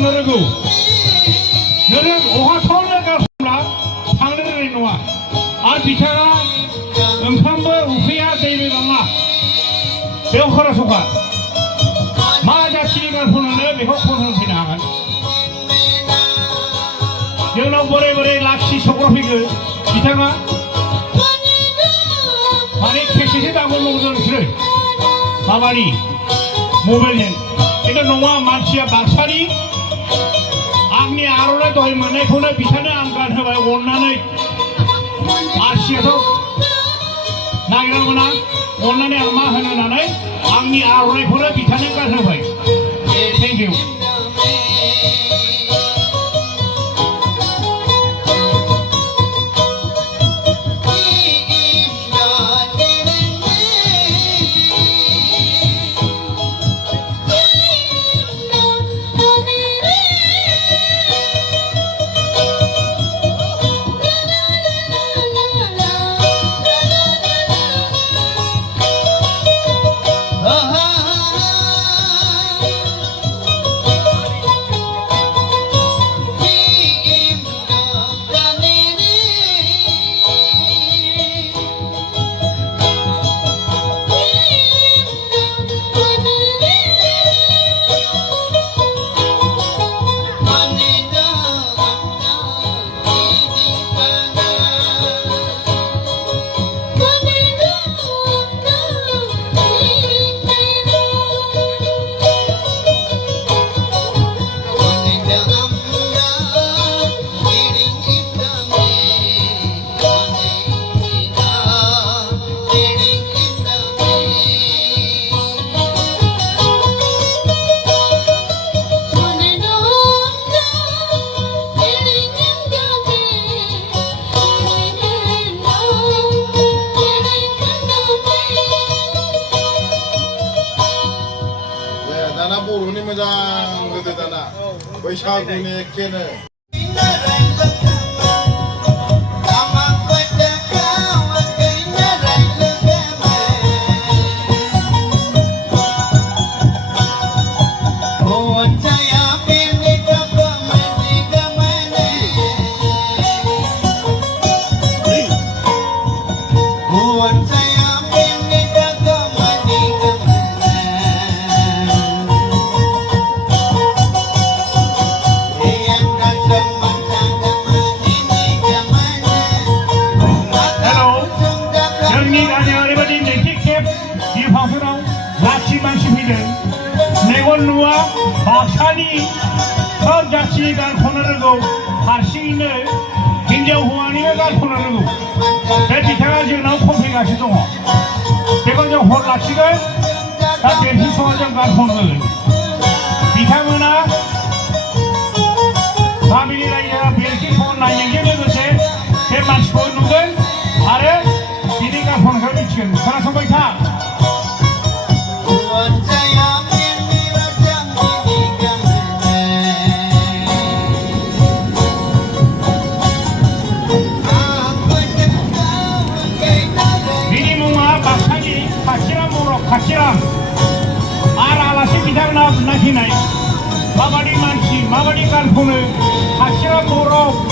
खननो रोंगौ नों अहाथावनो गान खनब्ला थांनो रोंनाय नङा आरो बिथाङा ओंखामबो उखैया दैबो गाङा बेयाव खोनासंखा मा जाथिनि गान खननो बेखौ खनहोफैनो हागोन जोंनाव बोरै बोरै लाखि सौग्रा फैगोन बिथाङा माने खेसेसो दामनो लुबैदों बिसोरो माबानि मबाइलजों खिन्थु नङा मानसिया बाक्सानि आंनि आर'नाइ दहाय मोननायखौनो बिथांनो आं गानहोबाय अननानै आसियाथ' नागिरना मोना अननानै आं मा होनो होननानै आंनि आर'नाइखौनो बिथांनो गानहोबाय थेंक इउ दाना बर'नि मोजां गोदो दाना बैसागुनि एखेनो मेगन नुवा बाक्सानि सब जाथिनि गान खननो रोंगौ हारसिङैनो हिनजाव हौवानिबो गान खननो रोंगौ बे बिथाङा जोंनाव खनफैगासिनो दङ बेखौ जों हर लाखिगोन दा बेरसि समाव जों गान खनगोन बिथांमोना गामिनि रायजोआ बेरसि समाव नायनायजों लोगोसे बे मानसिखौ नुगोन आरो बिनि गान खननायखौ मिथिगोन खोनासंबाय था Katiram Narzary बिथांमोना नायफैनाय माबादि मानसि माबादि गान खनो Katiram बर'